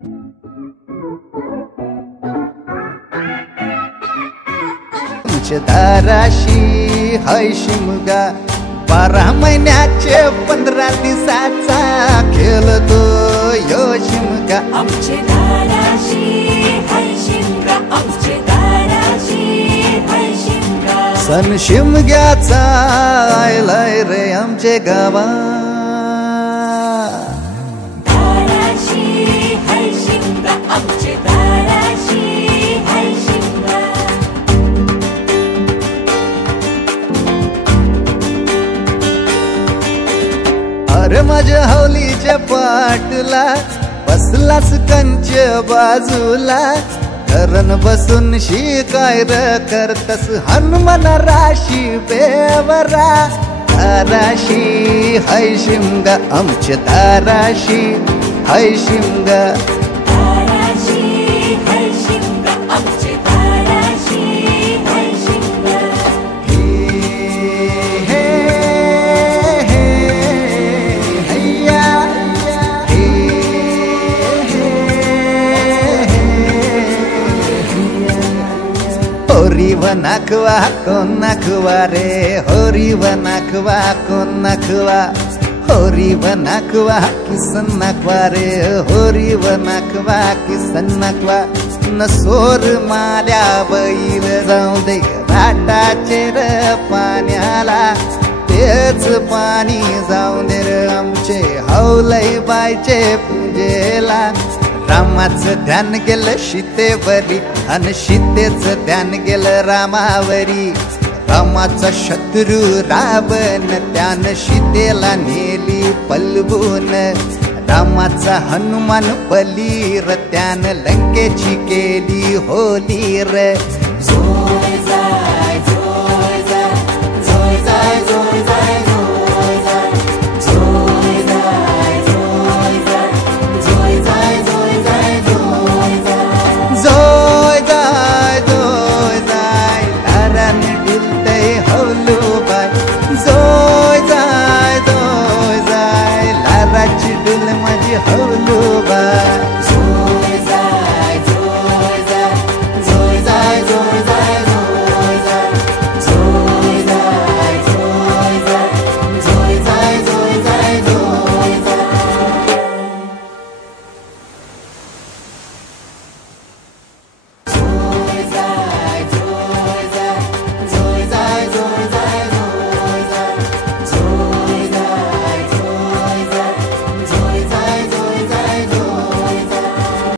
आमच्या दाराशी हाय शिमगा 12 महिन्याचे 15 दिवसाचा खेळतो यो शिमगा. आमच्या दाराशी हाय शिमगा, आमच्या दाराशी हाय शिमगा. सण शिमग्याचा आयलाय रे आमचे गावा. दाराशी हाय शिमगा, आमच्या दाराशी हाय शिमगा. अरे माझ्या हौलीच्या पाटला बसलास कंच बाजूला. धरण बसून शिकाय र करतस हनुमान राशी बेवरा. दाराशी हाय शिमगा, आमच्या दाराशी हाय शिमगा. दाराशी हाय शिमगा, आमच्या दाराशी हाय शिमगा. हे हे हैया हे होरी व नाखवा कोण नाखवा रे. होरी व नाखवा कोण नाखवा. होरी व नाखवा किसन नाखवा रे. होरी व नाखवा किसन नाखवा. नसोर माल्या बैल जाऊ दे घाटाचे र पाण्याला. तेच पाणी जाऊ दे र आमचे हौलई बायचे पूजेला. रामाचं ध्यान गेलं सीतेवरी आणि सीतेचं ध्यान गेलं रामावरी. रामाचा शत्रू रावण त्यानं सीतेला नेली पलवून. रामाचा हनुमान बली र त्यानं लंकेची केली होली र. जोर जाय